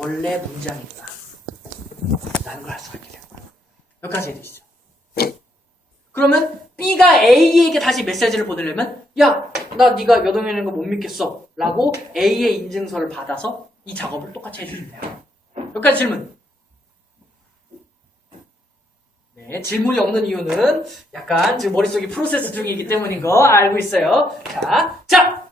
원래 문장이구나 라는 걸 알 수가 있게 되는 거예요. 여기까지 해주시죠. 그러면 B가 A에게 다시 메시지를 보내려면 야, 나 네가 여동생인 거 못 믿겠어 라고 A의 인증서를 받아서 이 작업을 똑같이 해주시면 돼요. 여기까지 질문. 네, 질문이 없는 이유는 약간 지금 머릿속이 프로세스 중이기 때문인 거 알고 있어요. 자,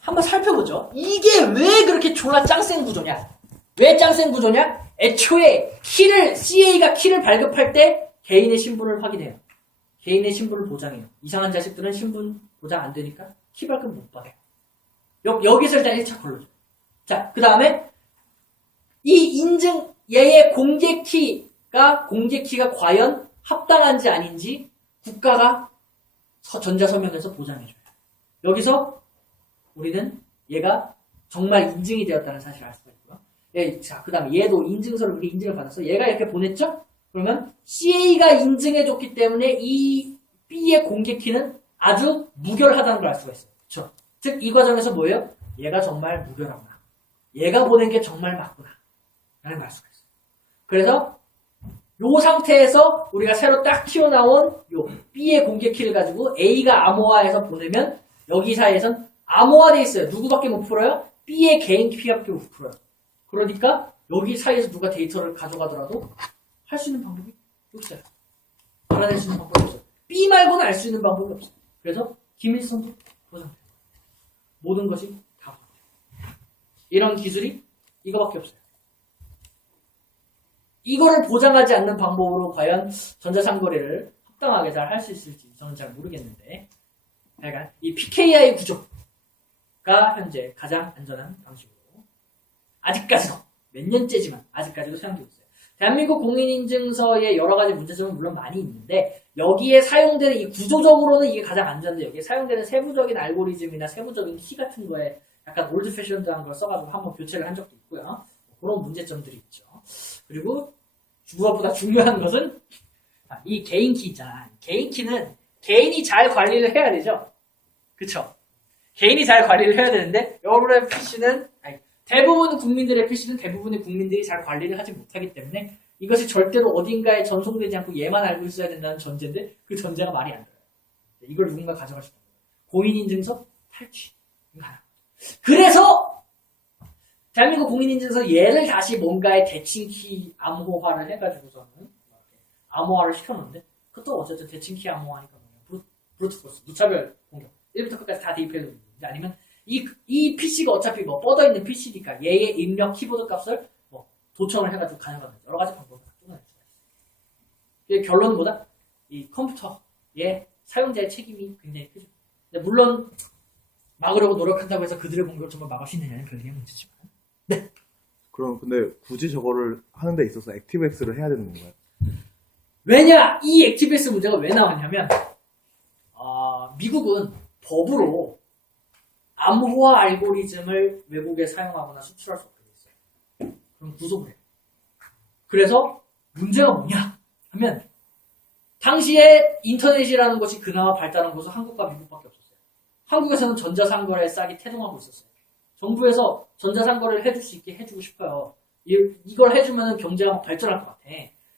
한번 살펴보죠. 이게 왜 그렇게 졸라 짱센 구조냐? 왜 짱센 구조냐? 애초에 CA가 키를 발급할 때 개인의 신분을 확인해요. 개인의 신분을 보장해요. 이상한 자식들은 신분 보장 안 되니까 키 발급 못 받아요. 여기서 일단 1차 걸러줘. 자, 그 다음에 이 인증 얘의 공개 키가 과연 합당한지 아닌지 국가가 전자서명에서 보장해줘요. 여기서 우리는 얘가 정말 인증이 되었다는 사실을 알 수가 있고요. 자, 그 다음에 얘도 인증서를 우리 인증을 받았어. 얘가 이렇게 보냈죠? 그러면 CA가 인증해줬기 때문에 이 B의 공개 키는 아주 무결하다는 걸 알 수가 있어요. 그렇죠? 즉, 이 과정에서 뭐예요? 얘가 정말 무결하구나. 얘가 보낸 게 정말 맞구나. 라는 걸 알 수가 있어요. 그래서 요 상태에서 우리가 새로 딱 튀어나온 요 B의 공개 키를 가지고 A가 암호화해서 보내면 여기 사이에선 암호화되어 있어요. 누구밖에 못 풀어요? B의 개인 키밖에 못 풀어요. 그러니까 여기 사이에서 누가 데이터를 가져가더라도 할 수 있는 방법이 없어요. 알아낼 수 있는 방법이 없어요. B 말고는 알 수 있는 방법이 없어요. 그래서 기밀성도 보장돼요. 모든 것이 다 보장돼요. 이런 기술이 이거밖에 없어요. 이거를 보장하지 않는 방법으로 과연 전자상거래를 합당하게 잘 할 수 있을지 저는 잘 모르겠는데, 그러니까 이 PKI 구조가 현재 가장 안전한 방식으로 아직까지도 몇 년째지만 아직까지도 사용되고 있어요. 대한민국 공인인증서의 여러 가지 문제점은 물론 많이 있는데 여기에 사용되는 이 구조적으로는 이게 가장 안전한데 여기에 사용되는 세부적인 알고리즘이나 세부적인 키 같은 거에 약간 올드 패션드한 걸 써가지고 한번 교체를 한 적도 있고요. 그런 문제점들이 있죠. 그리고 무엇보다 중요한 것은 이 개인 키 있잖아. 개인 키는 개인이 잘 관리를 해야 되죠. 그쵸? 개인이 잘 관리를 해야 되는데 여러분의 PC는 대부분 국민들의 PC는 대부분의 국민들이 잘 관리를 하지 못하기 때문에 이것이 절대로 어딘가에 전송되지 않고 얘만 알고 있어야 된다는 전제인데 그 전제가 말이 안 돼요. 이걸 누군가 가져갈 수 있는 거예요. 공인인증서 탈취. 그래서 대한민국 공인인증서 얘를 다시 뭔가의 대칭키 암호화를 해가지고서는 암호화를 시켜놓는데 그것도 어쨌든 대칭키 암호화니까 브루트포스, 무차별 공격 1부터 끝까지 다 대입해야 되는데 아니면 이 PC가 어차피 뭐 뻗어있는 PC니까 얘의 입력 키보드 값을 뭐 도청을 해가지고 가져가는 여러 가지 방법을 뚫어낼 수가 있어요. 결론보다 이 컴퓨터의 사용자의 책임이 굉장히 크죠. 근데 물론 막으려고 노력한다고 해서 그들의 공격을 정말 막을 수 있느냐는 별개의 문제지만. 네. 그럼 근데 굳이 저거를 하는 데 있어서 액티브엑스를 해야 되는 건가요? 왜냐? 이 액티브엑스 문제가 왜 나왔냐면 미국은 법으로 암호화 알고리즘을 외국에 사용하거나 수출할 수 없게 돼 있어요. 그럼 구속을 해요. 그래서 문제가 뭐냐 하면 당시에 인터넷이라는 것이 그나마 발달한 곳은 한국과 미국밖에 없었어요. 한국에서는 전자상거래에 싹이 태동하고 있었어요. 정부에서 전자상거래를 해줄 수 있게 해주고 싶어요. 이걸 해주면 경제가 막 발전할 것 같아.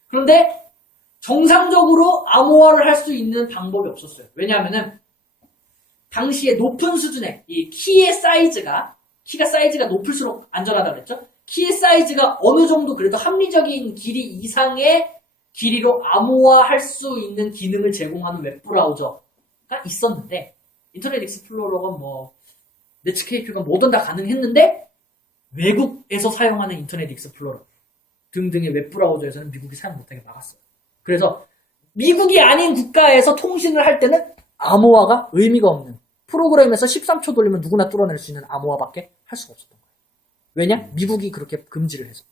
그런데 정상적으로 암호화를 할 수 있는 방법이 없었어요. 왜냐하면은 당시에 높은 수준의 이 키의 사이즈가 높을수록 안전하다고 그랬죠? 키의 사이즈가 어느 정도 그래도 합리적인 길이 이상의 길이로 암호화할 수 있는 기능을 제공하는 웹브라우저가 있었는데 인터넷 익스플로러가 뭐 넷스케이프가 뭐든 다 가능했는데 외국에서 사용하는 인터넷 익스플로러 등등의 웹브라우저에서는 미국이 사용 못하게 막았어요. 그래서 미국이 아닌 국가에서 통신을 할 때는 암호화가 의미가 없는 프로그램에서 13초 돌리면 누구나 뚫어낼 수 있는 암호화밖에 할 수가 없었던 거예요. 왜냐? 미국이 그렇게 금지를 해서.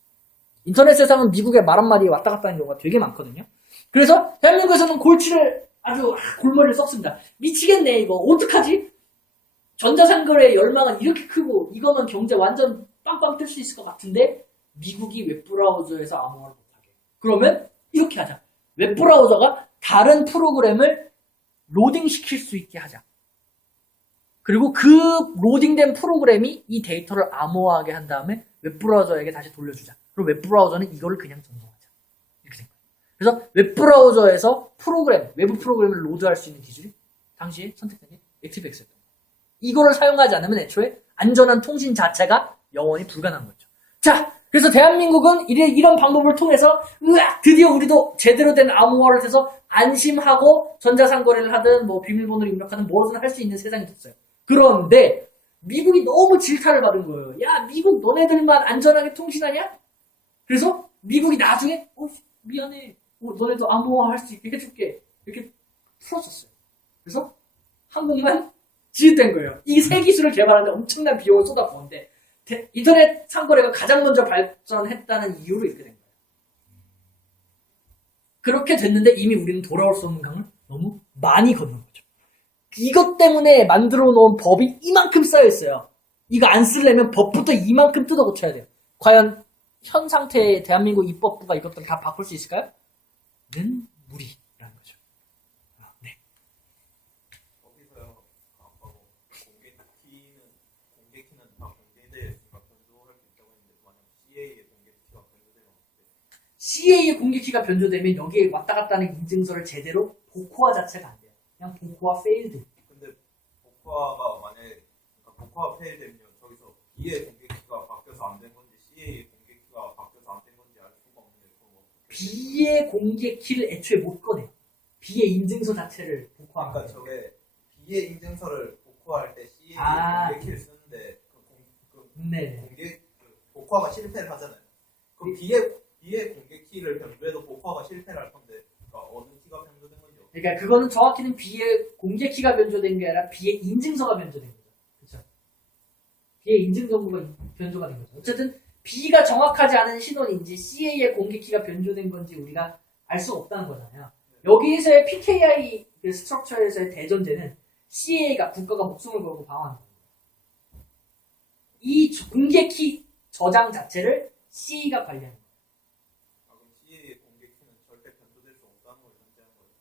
인터넷 세상은 미국의 말 한마디에 왔다 갔다 하는 경우가 되게 많거든요. 그래서 대한민국에서는 골머리를 썼습니다. 미치겠네 이거 어떡하지? 전자상거래의 열망은 이렇게 크고 이거면 경제 완전 빵빵 뜰 수 있을 것 같은데 미국이 웹브라우저에서 암호화를 못하게. 그러면 이렇게 하자. 웹브라우저가 다른 프로그램을 로딩시킬 수 있게 하자. 그리고 그 로딩된 프로그램이 이 데이터를 암호화하게 한 다음에 웹브라우저에게 다시 돌려주자. 그럼 웹브라우저는 이거를 그냥 전송하자. 이렇게 된 거예요. 그래서 웹브라우저에서 외부 프로그램을 로드할 수 있는 기술이 당시에 선택된 게 액티브엑스였던 거예요. 이거를 사용하지 않으면 애초에 안전한 통신 자체가 영원히 불가능한 거죠. 자, 그래서 대한민국은 이런 방법을 통해서 드디어 우리도 제대로 된 암호화를 해서 안심하고 전자상거래를 하든 뭐 비밀번호를 입력하든 뭐든 할 수 있는 세상이 됐어요. 그런데 미국이 너무 질타를 받은 거예요. 야, 미국 너네들만 안전하게 통신하냐? 그래서 미국이 나중에 미안해. 너네도 암호화 할 수 있게 해줄게. 이렇게 풀었었어요. 그래서 한국만 지읒된 거예요. 이 새 기술을 개발하는데 엄청난 비용을 쏟아부었는데 인터넷 상거래가 가장 먼저 발전했다는 이유로 이렇게 된 거예요. 그렇게 됐는데 이미 우리는 돌아올 수 없는 강을 너무 많이 건넌 거죠. 이것 때문에 만들어 놓은 법이 이만큼 쌓여 있어요. 이거 안 쓰려면 법부터 이만큼 뜯어 고쳐야 돼요. 과연 현 상태의 대한민국 입법부가 이것들 다 바꿀 수 있을까요? 는 무리라는 거죠. 네. 거기서요, 공개 키는 다 공개돼있으니까 변조할 수 있다고 했는데, 만약 CA의 공개 키가 변조되면 어때? CA의 공개키가 변조되면 여기에 왔다 갔다 하는 인증서를 제대로 복호화 자체가 안 돼요. 그냥 복호화 페일드. 근데 복화가 만약에, 그러니까 복화가 폐해되면 저기서 B의 공개 키가 바뀌어서 안 된 건지 CA의 공개 키가 바뀌어서 안 된 건지 알 수가 없는데, 그럼 어떻게? B의 공개키를 애초에 못 꺼내요. B의 인증서 자체를 복호화한 그러니까 거예요. 저게 B의 인증서를 복화할 때 CA의 공개 키를 쓰는데, 네. 복화가 실패를 하잖아요. 그럼 B의 공개 키를 변조해도 복화가 실패를 할 건데, 그러니까 어느 키가 변조된 건지. 그러니까 그거는 정확히는 B의 공개키가 변조된 게 아니라 B의 인증서가 변조된 거죠. 그렇죠? B의 인증정보가 변조가 된 거죠. 어쨌든 B가 정확하지 않은 신원인지 CA의 공개키가 변조된 건지 우리가 알 수 없다는 거잖아요. 여기에서의 PKI 그 스트럭처에서의 대전제는 CA가 국가가 목숨을 걸고 방어하는 거예요. 이 공개키 저장 자체를 CA가 관리하는 거예요. 그럼 CA의 공개 키는 절대 변조될 수 없다는 걸 전제한 거예요.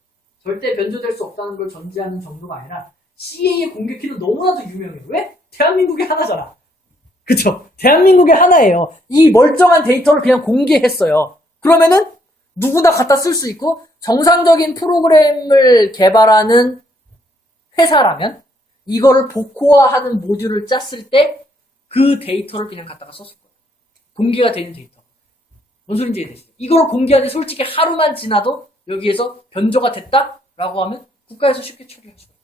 절대 변조될 수 없다는 걸 전제하는 정도가 아니라 CA의 공개키는 너무나도 유명해요. 왜? 대한민국에 하나잖아. 그쵸? 대한민국에 하나예요. 이 멀쩡한 데이터를 그냥 공개했어요. 그러면은 누구나 갖다 쓸 수 있고 정상적인 프로그램을 개발하는 회사라면 이거를 복호화하는 모듈을 짰을 때 그 데이터를 그냥 갖다가 썼을 거예요. 공개가 되는 데이터. 뭔 소린지 이해되시죠? 이걸 공개하는 솔직히 하루만 지나도 여기에서 변조가 됐다라고 하면 국가에서 쉽게 처리할 수가 있어요.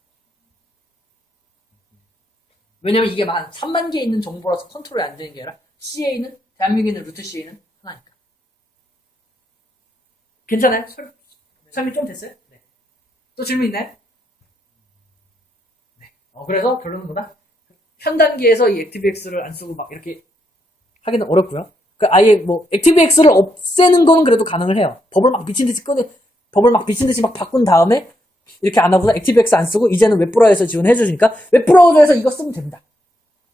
왜냐면 이게 만 3만 개 있는 정보라서 컨트롤이 안 되는 게 아니라 CA는 대한민국에 있는 루트 CA는 하나니까. 괜찮아요? 설명이 좀 됐어요? 네. 또 질문 있나요? 네. 그래서 결론은 뭐다? 현 단계에서 이 액티브엑스를 안 쓰고 막 이렇게 하기는 어렵고요. 그 아예 뭐 액티브엑스를 없애는 건 그래도 가능을 해요. 법을 막 미친 듯이 막 바꾼 다음에 이렇게 안 하고서 액티브엑스 안 쓰고 이제는 웹브라우저에서 지원해 주시니까 웹브라우저에서 이거 쓰면 됩니다.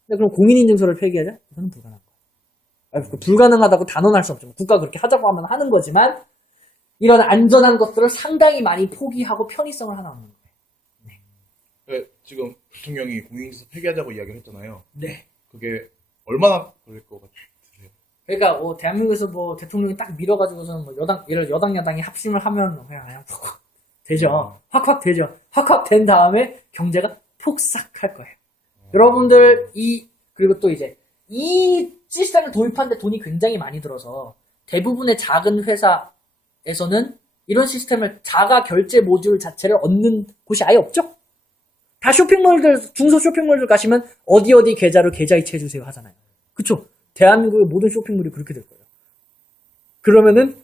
근데 그럼 공인인증서를 폐기하자? 이거는 불가능한 거예요. 불가능하다고 단언할 수 없죠. 국가가 그렇게 하자고 하면 하는 거지만 이런 안전한 것들을 상당히 많이 포기하고 편의성을 하나 얻는 거예요. 네, 지금 대통령이 공인인증서 폐기하자고 이야기를 했잖아요. 네. 그게 얼마나 걸릴 것 같으세요? 그러니까 뭐 대한민국에서 뭐 대통령이 딱 밀어가지고서는 뭐 여당 야당이 합심을 하면 그냥 확 되죠. 확 되죠. 확 된 다음에 경제가 폭삭할 거예요. 여러분들 그리고 또 이제 이 시스템을 도입하는데 돈이 굉장히 많이 들어서 대부분의 작은 회사에서는 이런 시스템을 자가 결제 모듈 자체를 얻는 곳이 아예 없죠. 다 쇼핑몰들, 중소 쇼핑몰들 가시면 어디 계좌로 계좌이체 해주세요 하잖아요. 그쵸? 대한민국의 모든 쇼핑몰이 그렇게 될 거예요. 그러면은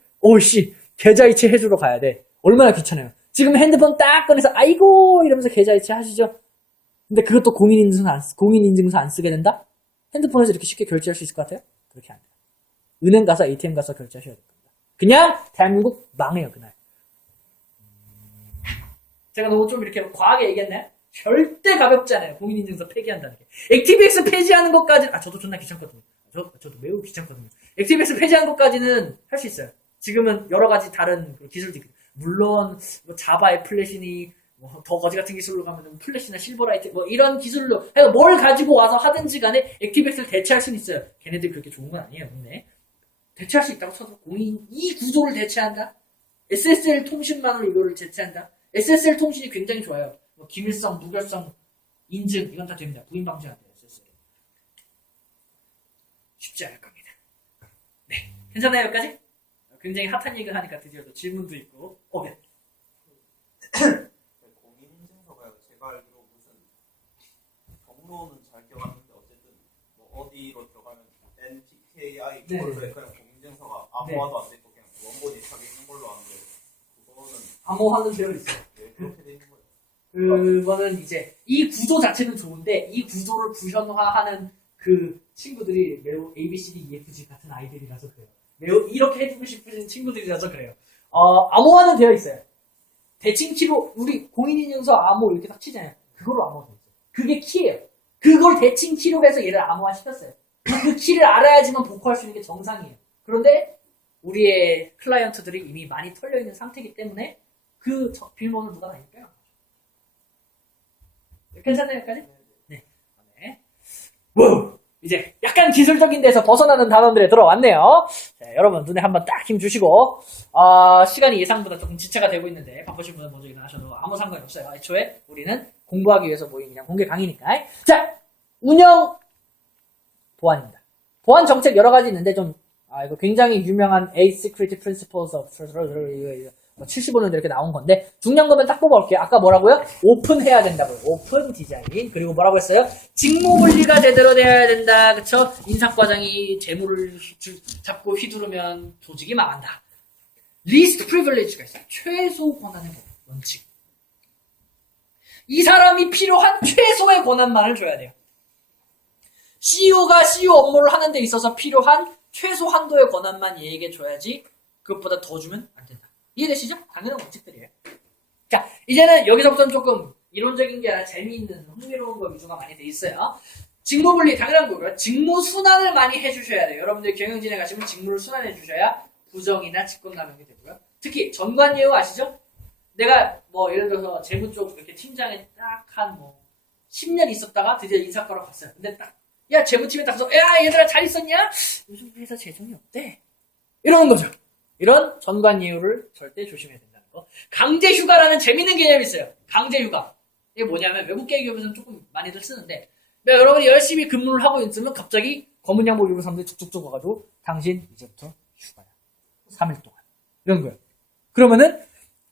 계좌이체 해주러 가야 돼. 얼마나 귀찮아요. 지금 핸드폰 딱 꺼내서 아이고 이러면서 계좌이체 하시죠. 근데 그것도 공인인증서 안 쓰게 된다? 핸드폰에서 이렇게 쉽게 결제할 수 있을 것 같아요? 그렇게 안 돼요. 은행 가서 ATM 가서 결제하셔야 될 겁니다. 그냥 대한민국 망해요 그날. 제가 너무 좀 이렇게 과하게 얘기했나요? 절대 가볍지 않아요. 공인인증서 폐기한다는 게. 액티브엑스 폐지하는 것까지 저도 존나 귀찮거든요. 저도 매우 귀찮거든요. 액티브엑스 폐지하는 것까지는 할 수 있어요. 지금은 여러 가지 다른 기술들이 물론 뭐 자바 애플렛이니 뭐 더 거지 같은 기술로 가면 플래시나 실버라이트 뭐 이런 기술로 해서 뭘 가지고 와서 하든지 간에 액티브엑스를 대체할 수는 있어요. 걔네들이 그렇게 좋은 건 아니에요. 근데 대체할 수 있다고 쳐도 공인 이 구조를 대체한다. SSL 통신만으로 이거를 대체한다. SSL 통신이 굉장히 좋아요. 뭐 기밀성, 무결성, 인증 이건 다 됩니다. 부인 방지 안 돼요. SSL. 쉽지 않을 겁니다. 네, 괜찮아요 여기까지? 굉장히 핫한 얘기를 하니까 드디어 또 질문도 있고. 네. 공인인증서가 제가 알기로 무슨 경로는 잘 기억하는데 어쨌든 뭐 어디로 들어가면 NTKI 네. 이걸로 그냥 공인인증서가 암호화도 안 되고 그냥 원본이 자기 있는 걸로 아는데 그거는 암호화는 되어 있어요. 그렇게 돼 있는 거예요. 그거는 이제 이 구조 자체는 좋은데 이 구조를 구현화하는 그 친구들이 매우 ABCD, EFG 같은 아이들이라서 그래요. 매우 이렇게 해주고 싶으신 친구들이라서 그래요. 암호화는 되어 있어요. 대칭 키로 우리 공인인증서 암호 이렇게 딱 치잖아요. 그걸로 암호화 되어 있어요. 그게 키예요. 그걸 대칭 키로 해서 얘를 암호화 시켰어요. 그 키를 알아야지만 복구할 수 있는 게 정상이에요. 그런데 우리의 클라이언트들이 이미 많이 털려 있는 상태이기 때문에 그 비밀번호를 누가 다 읽어요. 괜찮나요, 여기까지? 네. 네. 우! 이제 약간 기술적인 데서 벗어나는 단어들에 들어왔네요. 자, 여러분 눈에 한번 딱 힘 주시고 시간이 예상보다 조금 지체가 되고 있는데 바쁘신 분은 먼저 일어나셔도 아무 상관이 없어요. 애초에 우리는 공부하기 위해서 모인 그냥 공개 강의니까. 자, 운영 보안입니다. 보안 정책 여러 가지 있는데 좀 이거 굉장히 유명한 A Security Principles of 75년대 이렇게 나온 건데 중요한 거면 딱 뽑아볼게요. 아까 뭐라고요? 오픈해야 된다고요. 오픈 디자인. 그리고 뭐라고 했어요? 직무 분리가 제대로 돼야 된다. 그쵸? 인사과장이 재물을 잡고 휘두르면 조직이 망한다. 리스트 프리빌리지가 있어요. 최소 권한의 원칙. 이 사람이 필요한 최소의 권한만을 줘야 돼요. CEO가 CEO 업무를 하는 데 있어서 필요한 최소 한도의 권한만 얘에게 줘야지 그것보다 더 주면 안 된다. 이해되시죠? 당연한 원칙들이에요. 자, 이제는 여기서부터는 조금 이론적인 게 아니라 재미있는 흥미로운 거 위주가 많이 돼 있어요. 직무분리 당연한 거고요. 직무 순환을 많이 해주셔야 돼요. 여러분들 경영진에 가시면 직무를 순환해 주셔야 부정이나 직권남용이 되고요. 특히 전관예우 아시죠? 내가 뭐 예를 들어서 재무 쪽 이렇게 팀장에 딱 한 뭐 10년 있었다가 드디어 인사과로 갔어요. 근데 딱 야 재무팀에 딱 가서 야 얘들아 잘 있었냐? 요즘 회사 재정이 어때? 이러는 거죠. 이런 전관예우를 절대 조심해야 된다는 거. 강제휴가라는 재밌는 개념이 있어요. 강제휴가. 이게 뭐냐면 외국 기업에서는 조금 많이들 쓰는데 여러분이 열심히 근무를 하고 있으면 갑자기 검은 양복 입은 사람들이 쭉쭉쭉 와가지고 당신 이제부터 휴가야. 3일 동안. 이런 거예요. 그러면은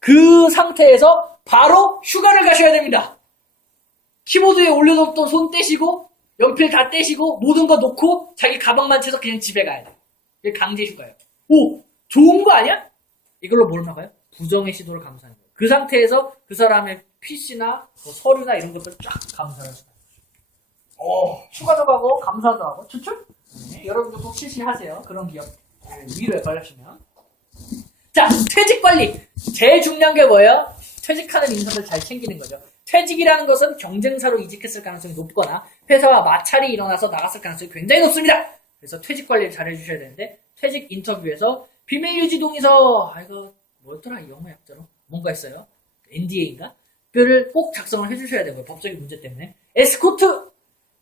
그 상태에서 바로 휴가를 가셔야 됩니다. 키보드에 올려뒀던 손 떼시고 연필 다 떼시고 모든 거 놓고 자기 가방만 채서 그냥 집에 가야 돼요. 이게 강제휴가예요. 오! 좋은 거 아니야? 이걸로 뭘 막아요? 부정의 시도를 감사하는 거예요. 그 상태에서 그 사람의 PC나 뭐 서류나 이런 것들 쫙 감사를 하시는 거죠. 휴가도 가고 감사도 하고 좋죠? 네, 여러분도 꼭 실시하세요. 그런 기업 위로에 걸려시면. 자, 퇴직 관리. 제일 중요한 게 뭐예요? 퇴직하는 인사들 잘 챙기는 거죠. 퇴직이라는 것은 경쟁사로 이직했을 가능성이 높거나 회사와 마찰이 일어나서 나갔을 가능성이 굉장히 높습니다. 그래서 퇴직 관리를 잘 해주셔야 되는데 퇴직 인터뷰에서 비밀유지 동의서 이거 뭐였더라 이 영어 약자로 뭔가 있어요. NDA인가? 그를 꼭 작성을 해주셔야 되고요. 법적인 문제 때문에. 에스코트!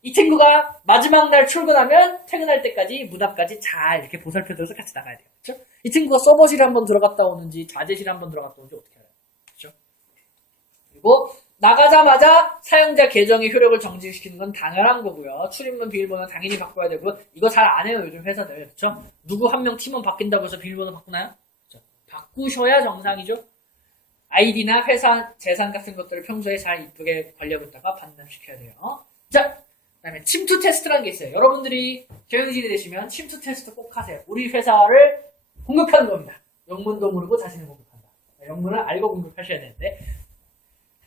이 친구가 마지막 날 출근하면 퇴근할 때까지 문 앞까지 잘 이렇게 보살펴줘서 같이 나가야 돼요. 그렇죠? 이 친구가 서버실에 한번 들어갔다 오는지 자재실에 한번 들어갔다 오는지 어떻게 알아요? 그렇죠? 그리고 나가자마자 사용자 계정의 효력을 정지시키는 건 당연한 거고요. 출입문 비밀번호 당연히 바꿔야 되고 이거 잘 안 해요 요즘 회사들. 그렇죠? 누구 한 명 팀원 바뀐다고 해서 비밀번호 바꾸나요? 그렇죠? 바꾸셔야 정상이죠. 아이디나 회사 재산 같은 것들을 평소에 잘 이쁘게 관리하고 있다가 반납시켜야 돼요. 자, 그다음에 침투 테스트라는 게 있어요. 여러분들이 경영진이 되시면 침투 테스트 꼭 하세요. 우리 회사를 공격하는 겁니다. 영문도 모르고 자신을 공격한다. 영문을 알고 공격하셔야 되는데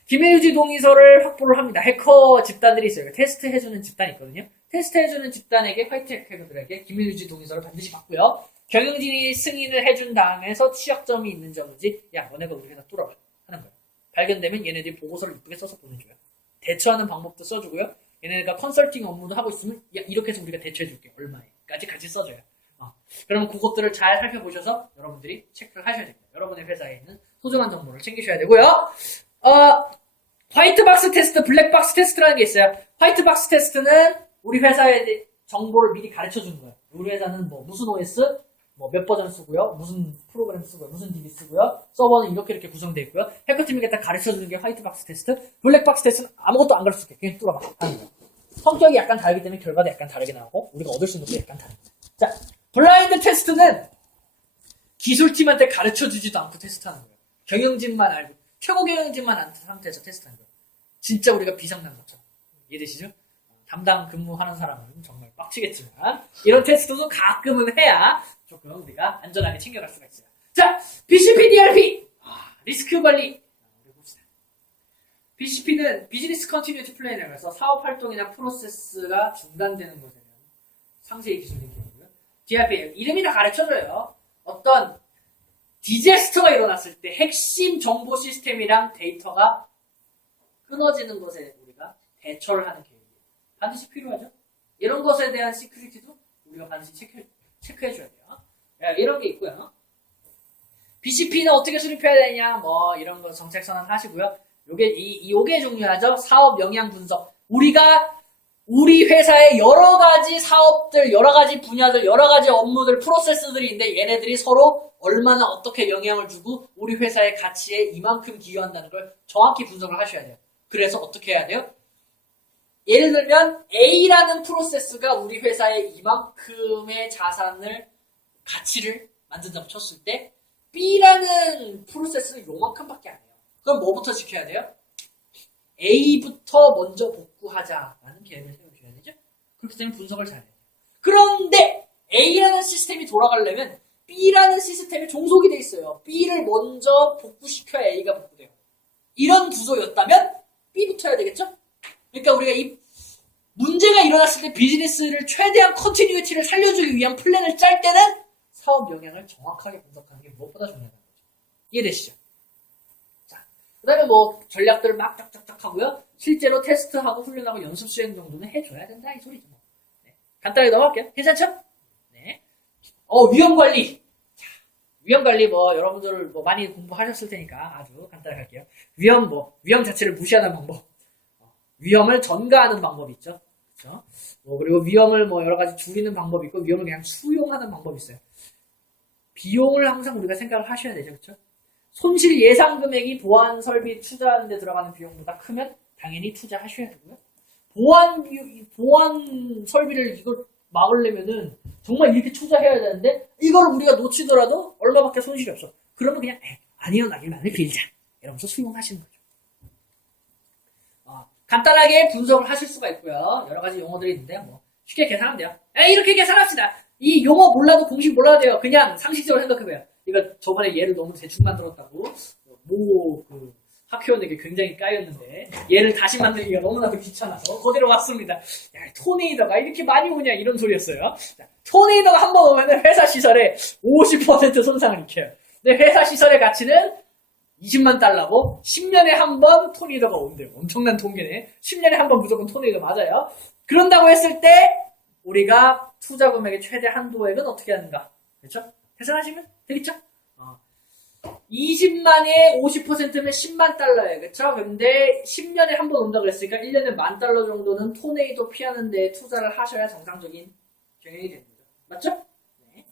비밀유지 동의서를 확보를 합니다. 해커 집단들이 있어요. 테스트 해주는 집단이 있거든요. 테스트 해주는 집단에게 화이트 해커들에게 비밀유지 동의서를 반드시 받고요. 경영진이 승인을 해준 다음에서 취약점이 있는 점인지 야 너네가 우리 회사 뚫어봐 하는 거예요. 발견되면 얘네들이 보고서를 이쁘게 써서 보내줘요. 대처하는 방법도 써주고요. 얘네가 컨설팅 업무도 하고 있으면 야 이렇게 해서 우리가 대처해줄게 얼마에까지 같이 써줘요. 그러면 그것들을 잘 살펴보셔서 여러분들이 체크를 하셔야 됩니다. 여러분의 회사에 있는 소중한 정보를 챙기셔야 되고요. 화이트박스 테스트, 블랙박스 테스트라는 게 있어요. 화이트박스 테스트는 우리 회사의 정보를 미리 가르쳐 주는 거예요. 우리 회사는 뭐 무슨 OS, 뭐 몇 버전 쓰고요, 무슨 프로그램 쓰고요, 무슨 DB 쓰고요, 서버는 이렇게 구성되어 있고요. 해커팀이 딱 가르쳐 주는 게 화이트박스 테스트. 블랙박스 테스트는 아무것도 안 가르쳐 줄게. 그냥 뚫어봐 하는 거예요. 성격이 약간 다르기 때문에 결과도 약간 다르게 나오고 우리가 얻을 수 있는 것도 약간 다르고. 자, 블라인드 테스트는 기술팀한테 가르쳐 주지도 않고 테스트하는 거예요. 경영진만 알고 최고 경영진만 아는 상태에서 테스트하는 거예요. 진짜 우리가 비상난 것처럼. 이해되시죠? 담당 근무하는 사람은 정말 빡치겠지만 이런 테스트도 가끔은 해야 조금 우리가 안전하게 챙겨갈 수가 있어요. 자, BCP, DRP 리스크 관리 봅시다. BCP는 비즈니스 컨티뉴티 플랜이라고 해서 사업 활동이나 프로세스가 중단되는 것에 대한 상세히 기술된 개념이고요. DRP 이름이 다 가르쳐줘요. 어떤 디제스터가 일어났을 때 핵심 정보 시스템이랑 데이터가 끊어지는 것에 우리가 대처를 하는 개념이에요. 반드시 필요하죠. 이런 것에 대한 시큐리티도 우리가 반드시 체크해줘야 돼요. 이런 게 있고요. BCP는 어떻게 수립해야 되냐, 뭐 이런 거 정책 선언 하시고요. 요게 중요하죠. 사업 영향 분석. 우리 회사의 여러 가지 사업들, 여러 가지 분야들, 여러 가지 업무들, 프로세스들이 있는데 얘네들이 서로 얼마나 어떻게 영향을 주고 우리 회사의 가치에 이만큼 기여한다는 걸 정확히 분석을 하셔야 돼요. 그래서 어떻게 해야 돼요? 예를 들면 A라는 프로세스가 우리 회사에 이만큼의 가치를 만든다고 쳤을 때 B라는 프로세스는 요만큼밖에 안 해요. 그럼 뭐부터 지켜야 돼요? A부터 먼저 복구하자라는 계획을 세워줘야 되죠. 그렇기 때문에 분석을 잘해야 돼요. 그런데 A라는 시스템이 돌아가려면 B라는 시스템에 종속이 돼 있어요. B를 먼저 복구시켜야 A가 복구돼요. 이런 구조였다면 B부터 해야 되겠죠? 그러니까 우리가 이 문제가 일어났을 때 비즈니스를 최대한 컨티뉴이티를 살려주기 위한 플랜을 짤 때는 사업 영향을 정확하게 분석하는 게 무엇보다 중요하다는 거죠. 이해되시죠? 자, 그 다음에 뭐 전략들을 막 쫙쫙쫙 하고요. 실제로 테스트하고 훈련하고 연습 수행 정도는 해줘야 된다 이 소리죠. 뭐. 네. 간단하게 넘어갈게요. 괜찮죠? 네. 위험관리. 위험관리 여러분들 많이 공부하셨을 테니까 아주 간단하게 할게요. 위험 자체를 무시하는 방법. 위험을 전가하는 방법이 있죠. 그렇죠? 그리고 위험을 여러 가지 줄이는 방법이 있고 위험을 그냥 수용하는 방법이 있어요. 비용을 항상 우리가 생각을 하셔야 되죠. 그렇죠? 손실 예상 금액이 보안 설비 투자하는 데 들어가는 비용보다 크면 당연히 투자하셔야 되고요. 보안 설비를 이걸 막으려면은 정말 이렇게 투자해야 되는데 이걸 우리가 놓치더라도 얼마밖에 손실이 없어. 그러면 그냥 안 일어나기만을 빌자. 이러면서 수용하시는 거죠. 간단하게 분석을 하실 수가 있고요. 여러 가지 용어들이 있는데 쉽게 계산하면 돼요. 이렇게 계산합시다. 이 용어 몰라도 공식 몰라도 돼요. 그냥 상식적으로 생각해봐요. 이거 저번에 예를 너무 대충 만들었다고 학회원에게 굉장히 까였는데 얘를 다시 만들기가 너무나도 귀찮아서 그대로 왔습니다. 야, 토네이도가 이렇게 많이 오냐 이런 소리였어요. 자, 토네이도가 한 번 오면 회사 시설에 50% 손상을 일으켜요. 근데 회사 시설의 가치는 20만 달러고 10년에 한 번 토네이도가 온대요. 엄청난 통계네. 10년에 한 번 무조건 토네이도 맞아요. 그런다고 했을 때 우리가 투자 금액의 최대 한도액은 어떻게 하는가? 그렇죠? 계산하시면 되겠죠? 20만에 50%면 10만 달러예요. 그렇죠? 근데 10년에 한 번 온다고 했으니까 1년에 10,000달러 정도는 토네이도 피하는 데 투자를 하셔야 정상적인 경영이 되는 거죠. 맞죠? 네.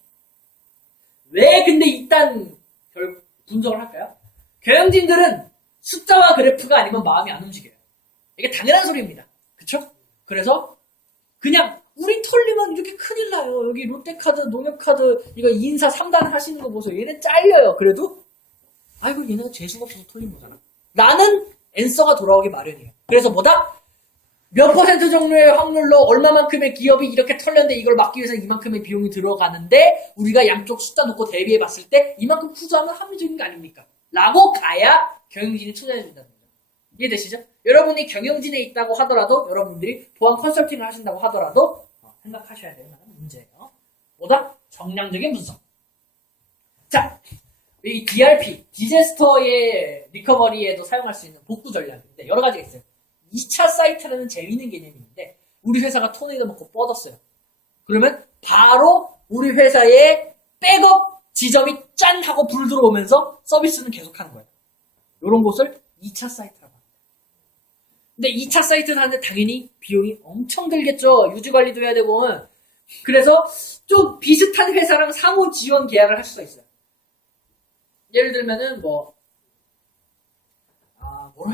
왜 근데 일단 분석을 할까요? 경영진들은 숫자와 그래프가 아니면 마음이 안 움직여요. 이게 당연한 소리입니다. 그쵸? 그래서 그냥 우리 털리면 이렇게 큰일 나요. 여기 롯데카드, 농협카드 이거 인사 3단 하시는 거 보세요. 얘네 잘려요. 그래도 아이고 얘네가 재수가 없어서 털린 거잖아. 나는 앤서가 돌아오기 마련이에요. 그래서 몇 퍼센트 정도의 확률로 얼마만큼의 기업이 이렇게 털렸는데 이걸 막기 위해서 이만큼의 비용이 들어가는데 우리가 양쪽 숫자 놓고 대비해 봤을 때 이만큼 투자하면 합리적인 거 아닙니까? 라고 가야 경영진이 투자해준다는 거죠. 이해되시죠? 여러분이 경영진에 있다고 하더라도 여러분들이 보안 컨설팅을 하신다고 하더라도 생각하셔야 될 만한 문제예요. 정량적인 분석. 자, 이 DRP, 디제스터의 리커버리에도 사용할 수 있는 복구 전략인데 여러 가지가 있어요. 2차 사이트라는 재미있는 개념인데 우리 회사가 토네이도 먹고 뻗었어요. 그러면 바로 우리 회사의 백업 지점이 짠 하고 불 들어오면서 서비스는 계속하는 거예요. 이런 곳을 2차 사이트라고 합니다. 근데 2차 사이트 사는데 당연히 비용이 엄청 들겠죠. 유지 관리도 해야 되고. 그래서 좀 비슷한 회사랑 상호 지원 계약을 할 수가 있어요. 예를 들면은 뭐라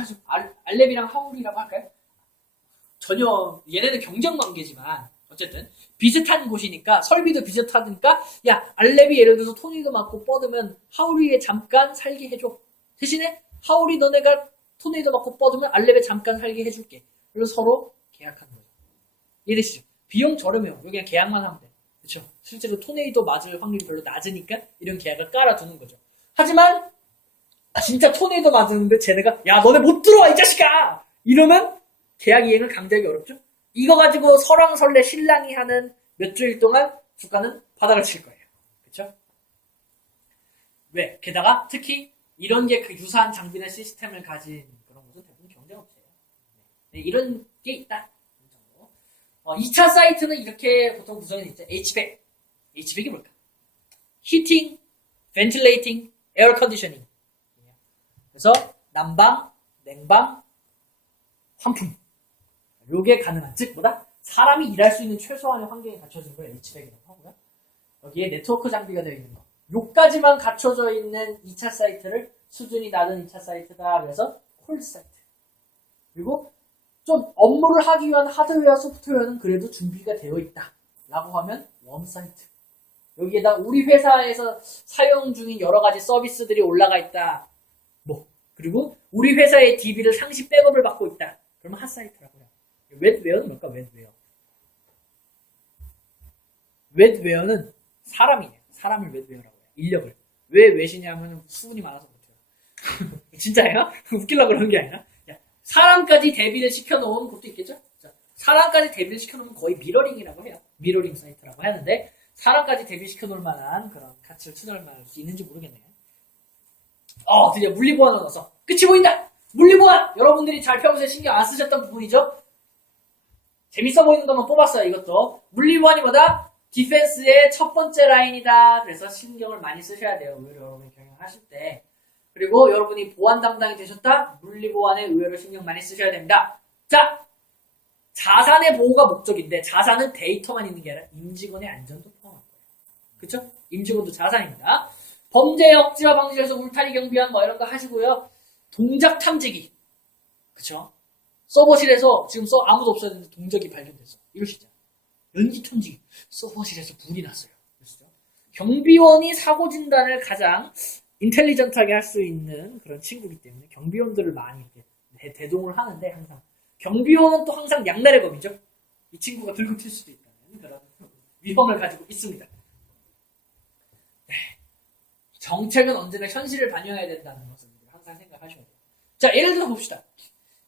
하죠? 알렙이랑 하울이라고 할까요? 전혀 얘네는 경쟁 관계지만 어쨌든 비슷한 곳이니까 설비도 비슷하니까 야 알렙이 예를 들어서 토니도 맞고 뻗으면 하울이에 잠깐 살게 해줘. 대신에 하울이 너네가 토네이도 맞고 뻗으면 알렙에 잠깐 살게 해줄게. 그래서 서로 계약하는 거죠. 이해되시죠? 비용 저렴해요. 여기 그냥 계약만 하면 돼. 그렇죠? 실제로 토네이도 맞을 확률이 별로 낮으니까 이런 계약을 깔아두는 거죠. 하지만 진짜 토네이도 맞았는데 쟤네가 야 너네 못 들어와 이 자식아! 이러면 계약 이행을 강제하기 어렵죠? 이거 가지고 설왕설래 신랑이 하는 몇 주일 동안 주가는 바닥을 칠 거예요. 그렇죠? 왜? 게다가 특히 이런 게 유사한 장비나 시스템을 가진 그런 곳은 대부분 경쟁업체예요. 네, 이런 게 있다. 2차 사이트는 이렇게 보통 구성이 있죠. HVAC. HVAC이 뭘까? 히팅, 벤틸레이팅, 에어 컨디셔닝. 그래서 난방, 냉방, 환풍. 요게 가능한, 즉 뭐다? 사람이 일할 수 있는 최소한의 환경이 갖춰진 걸 HVAC이라고 하고요. 여기에 네트워크 장비가 되어 있는 거. 요까지만 갖춰져 있는 2차 사이트를 수준이 낮은 2차 사이트다. 그래서 콜드 사이트. 그리고 좀 업무를 하기 위한 하드웨어, 소프트웨어는 그래도 준비가 되어 있다. 라고 하면 웜 사이트. 여기에다 우리 회사에서 사용 중인 여러 가지 서비스들이 올라가 있다. 그리고 우리 회사의 DB를 상시 백업을 받고 있다. 그러면 핫 사이트라고 해요. 웻웨어는 뭘까? 웻웨어. 웻웨어는 사람이에요. 사람을 웻웨어라고 해요. 인력을. 왜 웻이냐면 수분이 많아서 그렇대요. 진짜예요? 웃기려고 그러는 게 아니라 사람까지 대비를 시켜놓은 곳도 있겠죠? 사람까지 대비를 시켜놓으면 거의 미러링이라고 해요. 미러링 사이트라고 하는데 사람까지 대비시켜놓을 만한 그런 가치를 투자할 만할 수 있는지 모르겠네요. 드디어 물리보안을 넣어서 끝이 보인다! 물리보안! 여러분들이 잘 평소에 신경 안 쓰셨던 부분이죠? 재밌어 보이는 것만 뽑았어요, 이것도. 물리보안이 뭐다? 디펜스의 첫 번째 라인이다. 그래서 신경을 많이 쓰셔야 돼요. 의외로 여러분이 경영하실 때. 그리고 여러분이 보안 담당이 되셨다? 물리보안에 의외로 신경 많이 쓰셔야 됩니다. 자! 자산의 보호가 목적인데 자산은 데이터만 있는 게 아니라 임직원의 안전도 포함한 거예요. 그쵸? 임직원도 자산입니다. 범죄 억지와 방지에서 울타리 경비원 이런 거 하시고요. 동작 탐지기. 그쵸? 서버실에서 지금 아무도 없어야 되는데 동작이 발견됐어. 이러시죠. 연기 탐지기. 서버실에서 불이 났어요. 그러시죠? 경비원이 사고 진단을 가장 인텔리전트하게 할 수 있는 그런 친구이기 때문에 경비원들을 많이 이렇게 대동을 하는데 항상 경비원은 또 항상 양날의 검이죠. 이 친구가 들고 튈 수도 있다는 그런 위험을 가지고 있습니다. 네. 정책은 언제나 현실을 반영해야 된다는 것을 항상 생각하셔야 돼요. 자, 예를 들어 봅시다.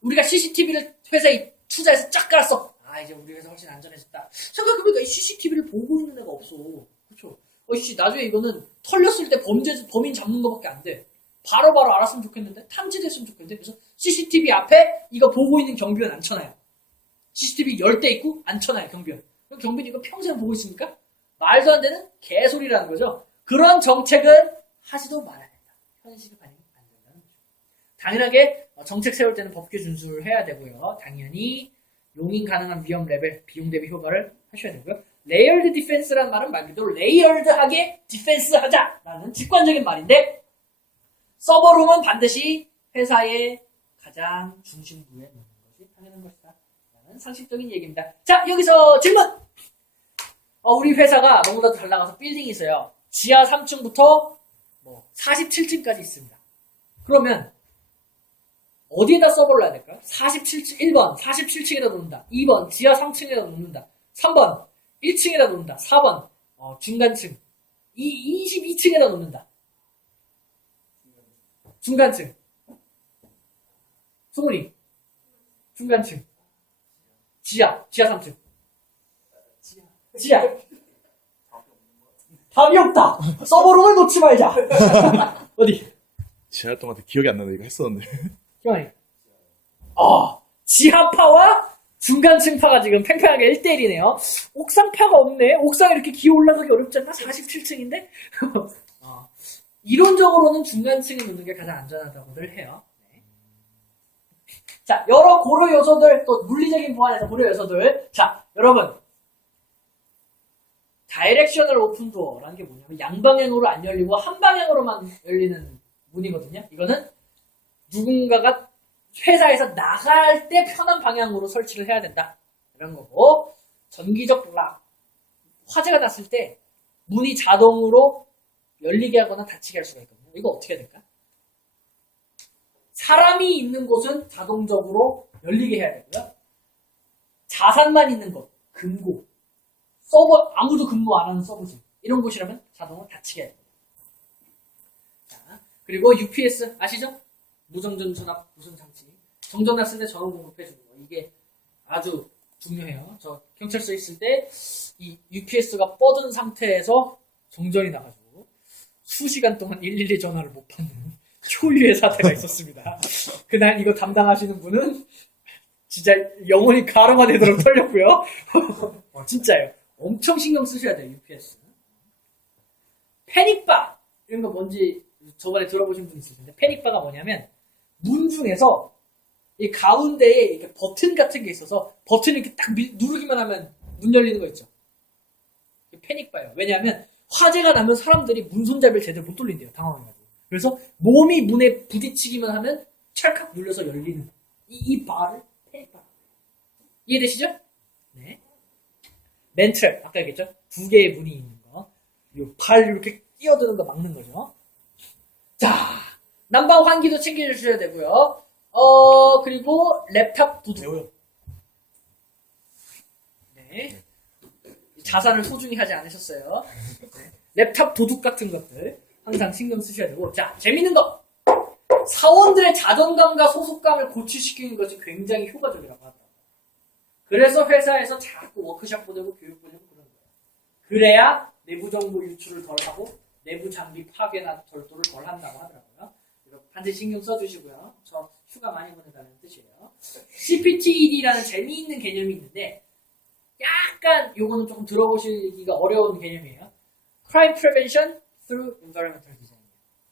우리가 CCTV를 회사에 투자해서 쫙 깔았어. 이제 우리 회사 훨씬 안전해졌다. 생각해보니까 이 CCTV를 보고 있는 애가 없어. 그쵸? 나중에 이거는 털렸을 때 범인 잡는 거밖에 안 돼. 바로바로 알았으면 좋겠는데, 탐지됐으면 좋겠는데, 그래서 CCTV 앞에 이거 보고 있는 경비원 안 쳐놔요. CCTV 10대 있고 안 쳐놔요, 경비원. 그럼 경비원 이거 평생 보고 있습니까? 말도 안 되는 개소리라는 거죠. 그런 정책은 하지도 말아야 된다. 현실이 반영이 안 된다는 거죠. 당연하게 정책 세울 때는 법규 준수를 해야 되고요. 당연히 용인 가능한 위험 레벨, 비용 대비 효과를 하셔야 되고요. 레이어드 디펜스라는 말은 말 그대로 레이어드하게 디펜스 하자라는 직관적인 말인데 서버룸은 반드시 회사의 가장 중심부에 놓는 것이 당연한 것이다 라는 상식적인 얘기입니다. 자, 여기서 질문! 우리 회사가 너무나도 잘 나가서 빌딩이 있어요. 지하 3층부터 47층까지 있습니다. 그러면 어디에다 서버를 놔야 될까요? 47층, 1번 47층에다 놓는다. 2번 지하 3층에다 놓는다. 3번 1층에다 놓는다. 4번 중간층 22층에다 놓는다. 중간층 소문이 중간층 지하 3층 지하 답이 없다. 서버룸을 놓지 말자. 어디? 지하 동안 기억이 안 나는데 이거 했었는데. 기억나니? 지하파와 중간층파가 지금 팽팽하게 1대1이네요. 옥상파가 없네. 옥상에 이렇게 기어 올라가기 어렵지 않나? 47층인데? 이론적으로는 중간층에 놓는 게 가장 안전하다고들 해요. 네. 자, 여러 고려 요소들, 또 물리적인 보안에서 고려 요소들. 자, 여러분. 다이렉셔널 오픈 도어라는 게 뭐냐면 양방향으로 안 열리고 한 방향으로만 열리는 문이거든요. 이거는 누군가가 회사에서 나갈 때 편한 방향으로 설치를 해야 된다. 이런 거고, 전기적 락. 화재가 났을 때 문이 자동으로 열리게 하거나 닫히게 할 수가 있거든요. 이거 어떻게 해야 될까? 사람이 있는 곳은 자동적으로 열리게 해야 되고요. 자산만 있는 곳, 금고, 서버, 아무도 근무 안 하는 서버지. 이런 곳이라면 자동으로 닫히게 해야 됩니다. 자, 그리고 UPS 아시죠? 무정전 전압 무선 장치. 정전 났을 때 전원 공급해주는 거. 이게 아주 중요해요. 저 경찰서에 있을 때 이 UPS가 뻗은 상태에서 정전이 나가지고 수시간 동안 112 전화를 못 받는 초유의 사태가 있었습니다. 그날 이거 담당하시는 분은 진짜 영혼이 가루가 되도록 털렸고요. 진짜요. 엄청 신경 쓰셔야 돼요, UPS. 패닉바! 이런 거 뭔지 저번에 들어보신 분 있을 텐데, 패닉바가 뭐냐면, 문 중에서 이 가운데에 이렇게 버튼 같은 게 있어서, 버튼 이렇게 딱 누르기만 하면 문 열리는 거 있죠. 패닉바예요. 왜냐하면, 화재가 나면 사람들이 문 손잡이를 제대로 못 돌린대요, 당황해가지고. 그래서 몸이 문에 부딪히기만 하면 찰칵 눌려서 열리는 이 바를 패닉바. 이해되시죠? 네. 멘트럴, 아까 얘기했죠? 두 개의 문이 있는 거. 발 이렇게 끼어드는 거 막는 거죠. 자, 난방 환기도 챙겨주셔야 되고요. 그리고 랩탑 도둑. 네. 자산을 소중히 하지 않으셨어요. 네. 랩탑 도둑 같은 것들 항상 신경 쓰셔야 되고. 자, 재밌는 거. 사원들의 자존감과 소속감을 고취시키는 것이 굉장히 효과적이라고 하더라고요. 그래서 회사에서 자꾸 워크숍 보내고 교육 보내고 그런 거예요. 그래야 내부 정보 유출을 덜 하고 내부 장비 파괴나 절도를 덜 한다고 하더라고요. 반드시 신경 써주시고요. 저 휴가 많이 보내다는 뜻이에요. CPTED라는 재미있는 개념이 있는데 약간 요거는 조금 들어보시기가 어려운 개념이에요. Crime Prevention through Environmental Design.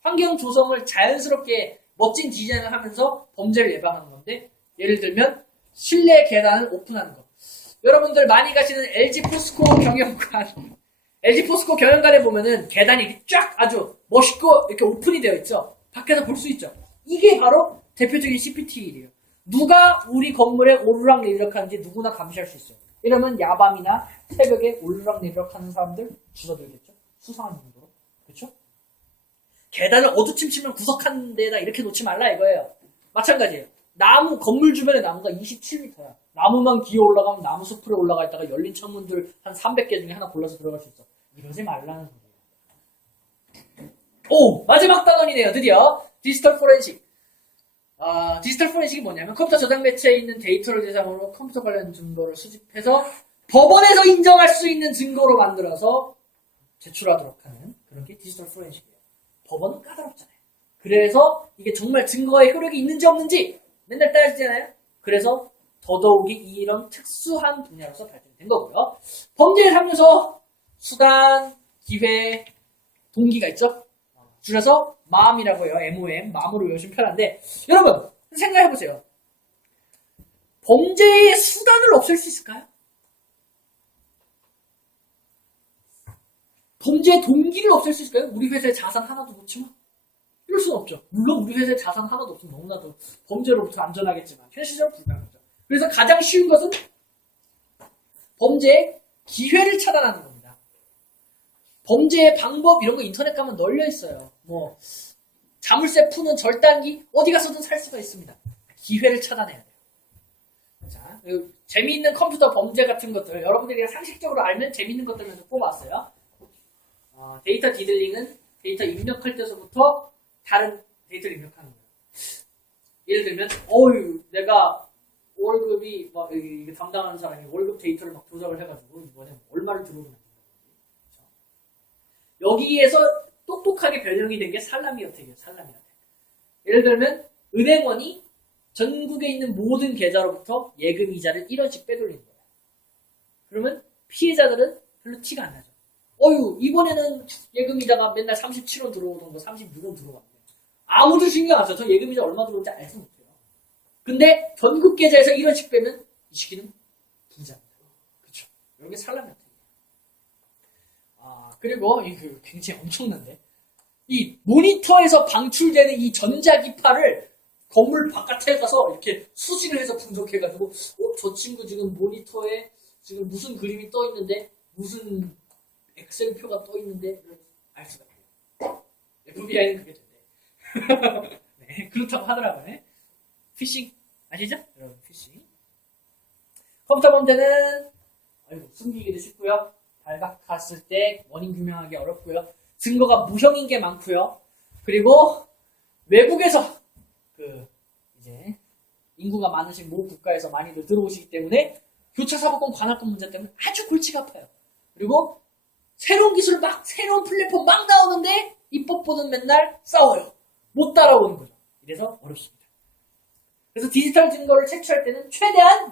환경 조성을 자연스럽게 멋진 디자인을 하면서 범죄를 예방하는 건데 예를 들면 실내 계단을 오픈하는 것. 여러분들 많이 가시는 LG 포스코 경영관, LG 포스코 경영관에 보면은 계단이 이렇게 쫙 아주 멋있고 이렇게 오픈이 되어 있죠. 밖에서 볼 수 있죠. 이게 바로 대표적인 CPT이에요. 누가 우리 건물에 오르락내리락하는지 누구나 감시할 수 있어요. 이러면 야밤이나 새벽에 오르락내리락하는 사람들 줄어들겠죠. 수상한 정도로. 그렇죠? 계단을 어두침침한 구석한 데다 이렇게 놓지 말라 이거예요. 마찬가지예요. 나무, 건물 주변에 나무가 27m야. 나무만 기어 올라가면 나무 숲으로 올라가 있다가 열린 창문들 한 300개 중에 하나 골라서 들어갈 수 있어. 이러지 말라는 소리예요. 오! 마지막 단원이네요. 드디어 디지털 포렌식. 디지털 포렌식이 뭐냐면 컴퓨터 저장 매체에 있는 데이터를 대상으로 컴퓨터 관련 증거를 수집해서 법원에서 인정할 수 있는 증거로 만들어서 제출하도록 하는 그런 게 디지털 포렌식이에요. 법원은 까다롭잖아요. 그래서 이게 정말 증거의 효력이 있는지 없는지 맨날 따지잖아요. 그래서 더더욱이 이런 특수한 분야로서 발전된 거고요. 범죄 삼요소, 수단, 기회, 동기가 있죠. 줄여서 MOM이라고 해요. MOM, MOM으로 외우시면 편한데 여러분 생각해보세요. 범죄의 수단을 없앨 수 있을까요? 범죄의 동기를 없앨 수 있을까요? 우리 회사에 자산 하나도 놓치면? 이럴 수는 없죠. 물론 우리 회사에 자산 하나도 없으면 너무나도 범죄로부터 안전하겠지만 현실적으로 불가능하죠. 그래서 가장 쉬운 것은 범죄의 기회를 차단하는 겁니다. 범죄의 방법 이런 거 인터넷 가면 널려 있어요. 뭐 자물쇠 푸는 절단기 어디 가서든 살 수가 있습니다. 기회를 차단해야 돼요. 자, 재미있는 컴퓨터 범죄 같은 것들 여러분들이 그냥 상식적으로 알면 재미있는 것들만 좀 뽑아왔어요. 데이터 디들링은 데이터 입력할 때서부터 다른 데이터를 입력하는 거예요. 예를 들면, 내가 월급이 막 담당하는 사람이 월급 데이터를 막 조작을 해가지고 이번에 얼마를 들어오는 거지. 여기에서 똑똑하게 변형이 된 게 살라미 어택이에요. 살라미 어택. 예를 들면 은행원이 전국에 있는 모든 계좌로부터 예금 이자를 1원씩 빼돌리는 거예요. 그러면 피해자들은 별로 티가 안 나죠. 이번에는 예금이자가 맨날 37원 들어오던 거 36원 들어왔네. 아무도 신경 안 써. 저 예금이자 얼마 들어오는지 알지 못해요. 근데 전국 계좌에서 1원씩 빼면 이 시기는 부자입니다. 그렇죠? 이게 살라면 그리고 이거 굉장히 엄청난데 이 모니터에서 방출되는 이 전자기파를 건물 바깥에 가서 이렇게 수신을 해서 분석해가지고 저 친구 지금 모니터에 지금 무슨 그림이 떠 있는데 무슨 엑셀표가 떠 있는데 알 수가 있어요. FBI는 그게 된대. 네, 그렇다고 하더라고요. 피싱 아시죠? 여러분 피싱. 컴퓨터 범죄는 숨기기도 쉽고요. 발각했을 때 원인 규명하기 어렵고요. 증거가 무형인 게 많고요. 그리고 외국에서 이제 인구가 많으신 모 국가에서 많이들 들어오시기 때문에 교차사법권 관할권 문제 때문에 아주 골치가 아파요. 그리고 새로운 기술 새로운 플랫폼 막 나오는데 입법부는 맨날 싸워요. 못 따라오는 거죠. 이래서 어렵습니다. 그래서 디지털 증거를 채취할 때는 최대한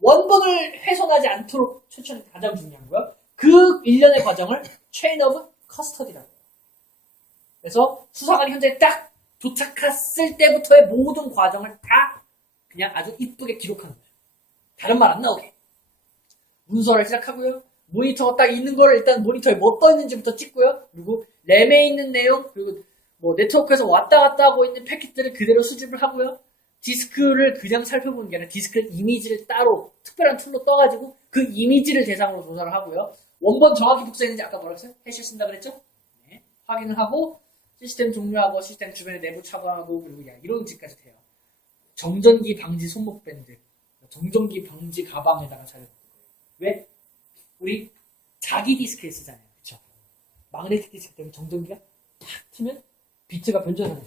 원본을 훼손하지 않도록 채취하는 게 가장 중요한 거고요. 그 일련의 과정을 체인 오브 커스터디라고 해요. 그래서 수사관이 현장에 딱 도착했을 때부터의 모든 과정을 다 그냥 아주 이쁘게 기록하는 거예요. 다른 말 안 나오게. 문서를 시작하고요. 모니터가 딱 있는 거를 일단 모니터에 뭐 떠 있는지부터 찍고요. 그리고 램에 있는 내용, 그리고 뭐 네트워크에서 왔다 갔다 하고 있는 패킷들을 그대로 수집을 하고요. 디스크를 그냥 살펴보는 게 아니라 디스크 이미지를 따로 특별한 툴로 떠가지고 그 이미지를 대상으로 조사를 하고요. 원본 정확히 복사했는지 아까 뭐라고 했어요? 해시 쓴다 그랬죠? 네. 확인을 하고 시스템 종료하고 시스템 주변에 내부 차단하고 그리고 이런 짓까지 돼요. 정전기 방지 손목 밴드, 정전기 방지 가방에다가 자료 넣는 거예요. 왜? 우리 자기 디스크에 쓰잖아요. 그쵸? 마그네틱 디스크 때문에 정전기가 탁 튀면 비트가 변전하는 거예요.